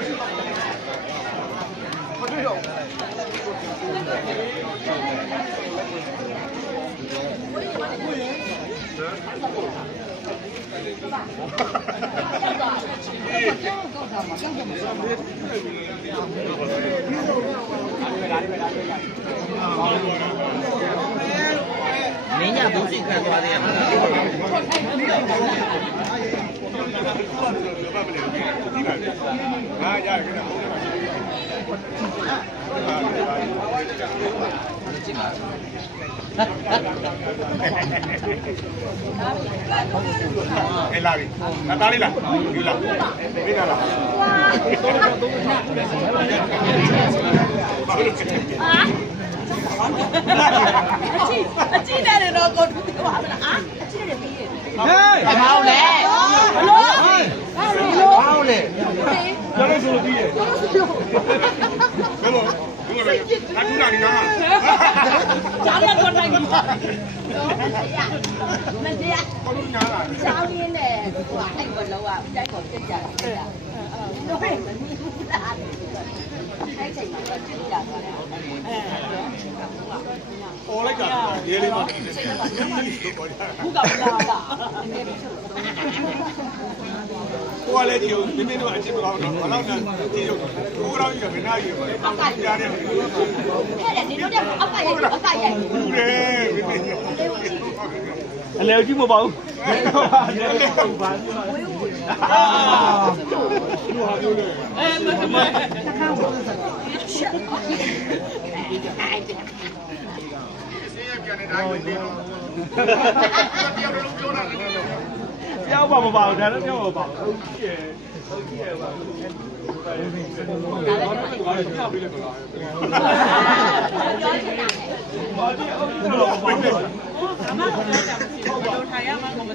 တွေ့တော့မင်းညဘူးစီ ခံသွားသေးရမလားဟာရရခဏကြည့်ပါအေးလာပြီအသားလေးလားယူလားပြီးလားအကြည့်တယ်တော့ကိုထူးပြောပါမလားအာအကြည့်တယ်ပြီးတယ်ဟေးဟောင်းလေဘလို့ ဟေး ဟောင်းလေ ပြောလို့ဆိုပြီးရ ဘယ်လိုဒီလိုလဲအထူးလာနေနာကြားရတော့နိုင်ပြီမတရားဘာလို့ညာလာကြောင်းရင်းနဲ့ဟိုအဲ့ဘလောကတိုက်ပေါ်ပြစ်ကြတယ်တော့ဘယ်မနီဘူးလားအဲ့ချိန်မှာကြည့်ကြတာအဲပေါ်လိုက်တာရေးလေးမဘူးကလာတာအနေပြီးဆိုကိုက လည်းကြည့်ဦးမိမိတို့အချင်းမကောင်းတော့ဘာလို့လဲကြည့်ဦးကိုကတော့ကြီးကမနာကြီးပဲကြားတယ်ဟဲ့လေဒီလိုတဲ့အကရိုက်အကရိုက်ဘူးတယ်မိမိအလဲကြည့်မပေါ့ဘူးအဲမမပြန်နေတိုင်းပြီးတော့တရားလုံးပြောတာ ပြောပါမပါဘူးဒါလည်းပြောပါပါဟုတ်ကဲ့ဟုတ်ကဲ့ပါဘာလို့ပြောပြီးလဲမလားဘာဒီအောင်တော့ဘာလို့